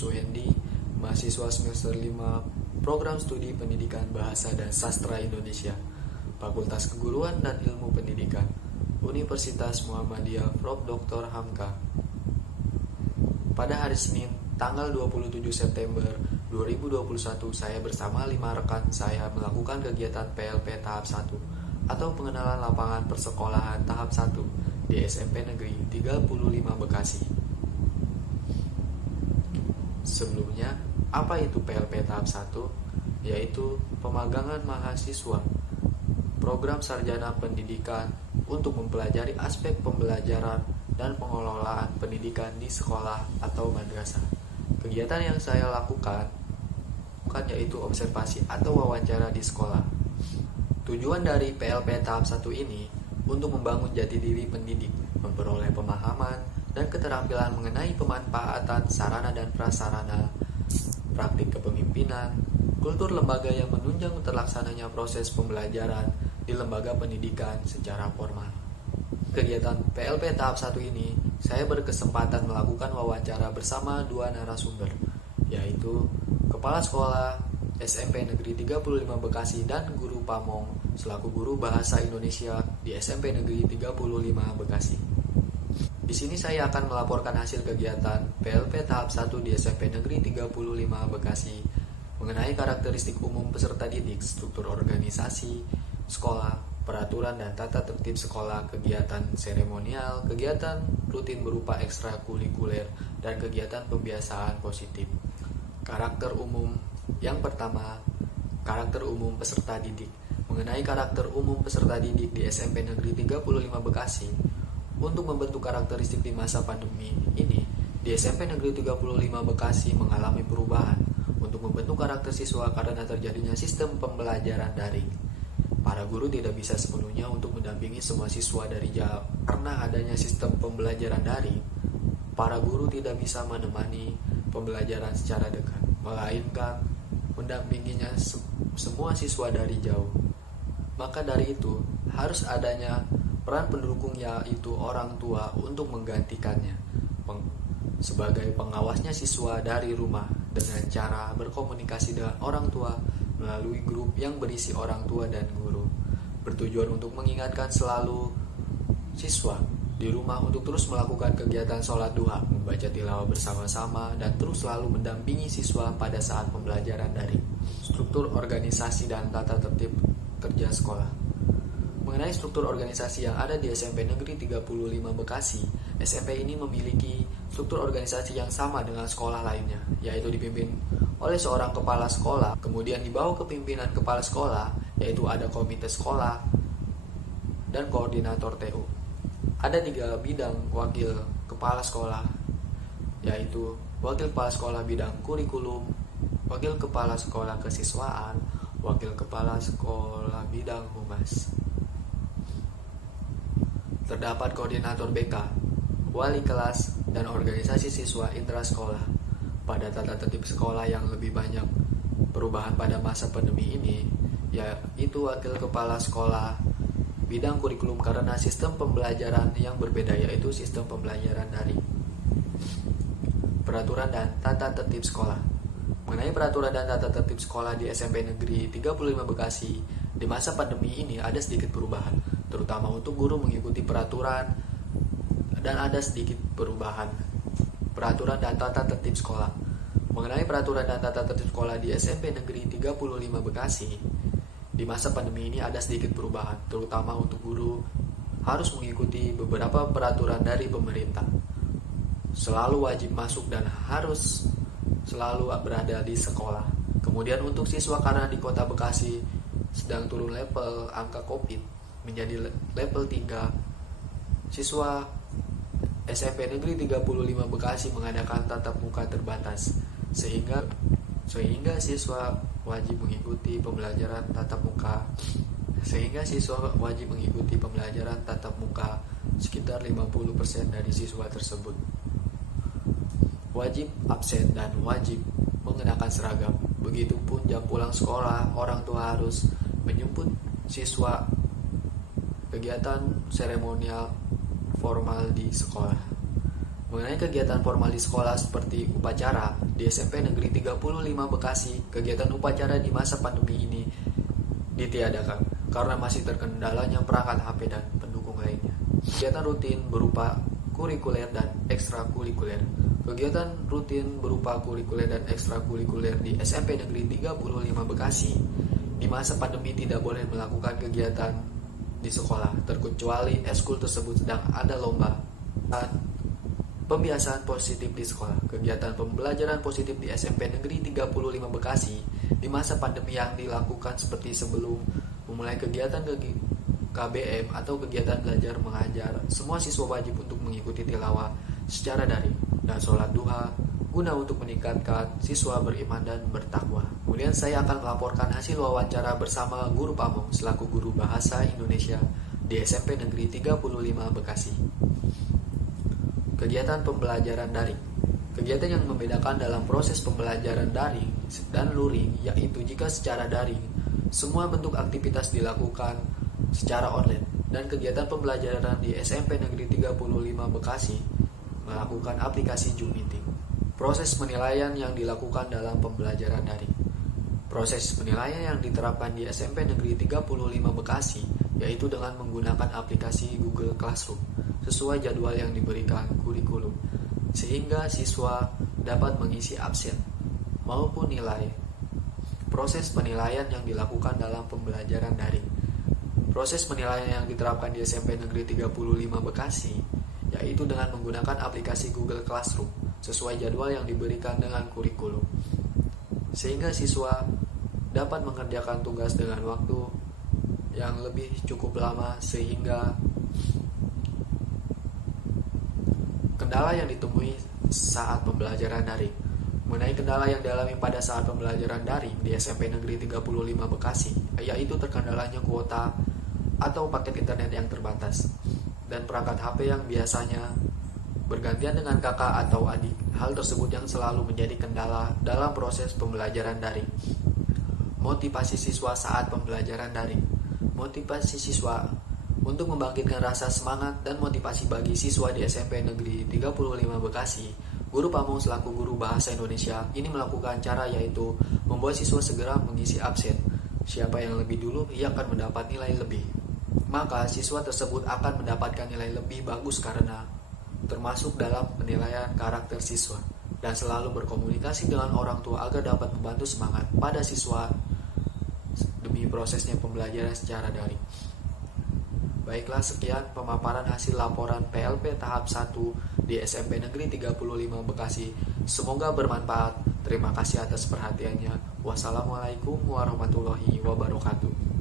Suhendi, mahasiswa semester 5 Program Studi Pendidikan Bahasa dan Sastra Indonesia, Fakultas Keguruan dan Ilmu Pendidikan, Universitas Muhammadiyah Prof. Dr. Hamka. Pada hari Senin, tanggal 27 September 2021, saya bersama 5 rekan saya melakukan kegiatan PLP tahap 1 atau pengenalan lapangan persekolahan tahap 1 di SMP Negeri 35 Bekasi. Sebelumnya, apa itu PLP tahap 1? Yaitu pemagangan mahasiswa program sarjana pendidikan untuk mempelajari aspek pembelajaran dan pengelolaan pendidikan di sekolah atau madrasah. Kegiatan yang saya lakukan yaitu observasi atau wawancara di sekolah. Tujuan dari PLP tahap 1 ini untuk membangun jati diri pendidik, memperoleh pemahaman dan keterampilan mengenai pemanfaatan sarana dan prasarana, praktik kepemimpinan, kultur lembaga yang menunjang terlaksananya proses pembelajaran di lembaga pendidikan secara formal. Kegiatan PLP tahap 1 ini, saya berkesempatan melakukan wawancara bersama 2 narasumber, yaitu Kepala Sekolah SMP Negeri 35 Bekasi dan Guru Pamong selaku Guru Bahasa Indonesia di SMP Negeri 35 Bekasi. Di sini saya akan melaporkan hasil kegiatan PLP tahap 1 di SMP Negeri 35 Bekasi mengenai karakteristik umum peserta didik, struktur organisasi sekolah, peraturan dan tata tertib sekolah, kegiatan seremonial, kegiatan rutin berupa ekstrakurikuler, dan kegiatan pembiasaan positif. Karakter umum yang pertama, karakter umum peserta didik. Mengenai karakter umum peserta didik di SMP Negeri 35 Bekasi, untuk membentuk karakteristik di masa pandemi ini, di SMP Negeri 35 Bekasi mengalami perubahan untuk membentuk karakter siswa karena terjadinya sistem pembelajaran daring. Para guru tidak bisa sepenuhnya untuk mendampingi semua siswa dari jauh. Karena adanya sistem pembelajaran daring, para guru tidak bisa menemani pembelajaran secara dekat, melainkan mendampinginya semua siswa dari jauh. Maka dari itu, harus adanya peran pendukung yaitu orang tua untuk menggantikannya sebagai pengawasnya siswa dari rumah dengan cara berkomunikasi dengan orang tua melalui grup yang berisi orang tua dan guru, bertujuan untuk mengingatkan selalu siswa di rumah untuk terus melakukan kegiatan sholat duha, membaca tilawah bersama-sama, dan terus selalu mendampingi siswa pada saat pembelajaran daring. Struktur organisasi dan tata tertib kerja sekolah. Mengenai struktur organisasi yang ada di SMP Negeri 35 Bekasi, SMP ini memiliki struktur organisasi yang sama dengan sekolah lainnya, yaitu dipimpin oleh seorang kepala sekolah, kemudian di bawah kepimpinan kepala sekolah, yaitu ada komite sekolah dan koordinator TU. Ada 3 bidang wakil kepala sekolah, yaitu wakil kepala sekolah bidang kurikulum, wakil kepala sekolah kesiswaan, wakil kepala sekolah bidang humas. Terdapat koordinator BK, wali kelas, dan organisasi siswa intrasekolah. Pada tata tertib sekolah yang lebih banyak perubahan pada masa pandemi ini, yaitu wakil kepala sekolah bidang kurikulum karena sistem pembelajaran yang berbeda, yaitu sistem pembelajaran daring. Peraturan dan tata tertib sekolah. Mengenai peraturan dan tata tertib sekolah di SMP Negeri 35 Bekasi, di masa pandemi ini ada sedikit perubahan, terutama untuk guru mengikuti peraturan, dan ada sedikit perubahan peraturan dan tata tertib sekolah. Mengenai peraturan dan tata tertib sekolah di SMP Negeri 35 Bekasi, di masa pandemi ini ada sedikit perubahan, terutama untuk guru harus mengikuti beberapa peraturan dari pemerintah. Selalu wajib masuk dan harus selalu berada di sekolah. Kemudian untuk siswa, karena di Kota Bekasi sedang turun level angka COVID menjadi level 3, siswa SMP Negeri 35 Bekasi mengadakan tatap muka terbatas, sehingga siswa wajib mengikuti pembelajaran tatap muka sekitar 50% dari siswa tersebut. Wajib absen dan wajib mengenakan seragam. Begitupun jam pulang sekolah, orang tua harus menjemput siswa. Kegiatan seremonial formal di sekolah. Mengenai kegiatan formal di sekolah seperti upacara, Di SMP Negeri 35 Bekasi, kegiatan upacara di masa pandemi ini ditiadakan karena masih terkendalanya perangkat HP dan pendukung lainnya. Kegiatan rutin berupa kurikuler dan ekstrakurikuler. Kegiatan rutin berupa kurikuler dan ekstrakurikuler di SMP Negeri 35 Bekasi di masa pandemi tidak boleh melakukan kegiatan di sekolah, terkecuali eskul tersebut sedang ada lomba dan pembiasaan positif di sekolah. Kegiatan pembelajaran positif di SMP Negeri 35 Bekasi di masa pandemi yang dilakukan seperti sebelum memulai kegiatan KBM atau kegiatan belajar mengajar. Semua siswa wajib untuk mengikuti tilawah secara daring dan sholat duha guna untuk meningkatkan siswa beriman dan bertakwa. Kemudian saya akan melaporkan hasil wawancara bersama Guru Pamong selaku guru bahasa Indonesia di SMP Negeri 35 Bekasi. Kegiatan pembelajaran daring. Kegiatan yang membedakan dalam proses pembelajaran daring dan luring yaitu jika secara daring, semua bentuk aktivitas dilakukan secara online dan kegiatan pembelajaran di SMP Negeri 35 Bekasi melakukan aplikasi Zoom Meeting. Proses penilaian yang dilakukan dalam pembelajaran daring. Proses penilaian yang diterapkan di SMP Negeri 35 Bekasi yaitu dengan menggunakan aplikasi Google Classroom sesuai jadwal yang diberikan kurikulum, sehingga siswa dapat mengisi absen maupun nilai. Proses penilaian yang dilakukan dalam pembelajaran daring. Proses penilaian yang diterapkan di SMP Negeri 35 Bekasi yaitu dengan menggunakan aplikasi Google Classroom sesuai jadwal yang diberikan dengan kurikulum, sehingga siswa dapat mengerjakan tugas dengan waktu yang lebih cukup lama. Sehingga kendala yang ditemui saat pembelajaran daring. Mengenai kendala yang dialami pada saat pembelajaran daring di SMP Negeri 35 Bekasi, yaitu terkendalanya kuota atau paket internet yang terbatas dan perangkat HP yang biasanya bergantian dengan kakak atau adik. Hal tersebut yang selalu menjadi kendala dalam proses pembelajaran daring. Motivasi siswa saat pembelajaran daring. Motivasi siswa untuk membangkitkan rasa semangat dan motivasi bagi siswa di SMP Negeri 35 Bekasi, Guru Pamong selaku guru bahasa Indonesia ini melakukan cara yaitu membuat siswa segera mengisi absen. Siapa yang lebih dulu, ia akan mendapat nilai lebih. Maka siswa tersebut akan mendapatkan nilai lebih bagus karena termasuk dalam penilaian karakter siswa dan selalu berkomunikasi dengan orang tua agar dapat membantu semangat pada siswa demi prosesnya pembelajaran secara daring. Baiklah, sekian pemaparan hasil laporan PLP tahap 1 di SMP Negeri 35 Bekasi. Semoga bermanfaat. Terima kasih atas perhatiannya. Wassalamualaikum warahmatullahi wabarakatuh.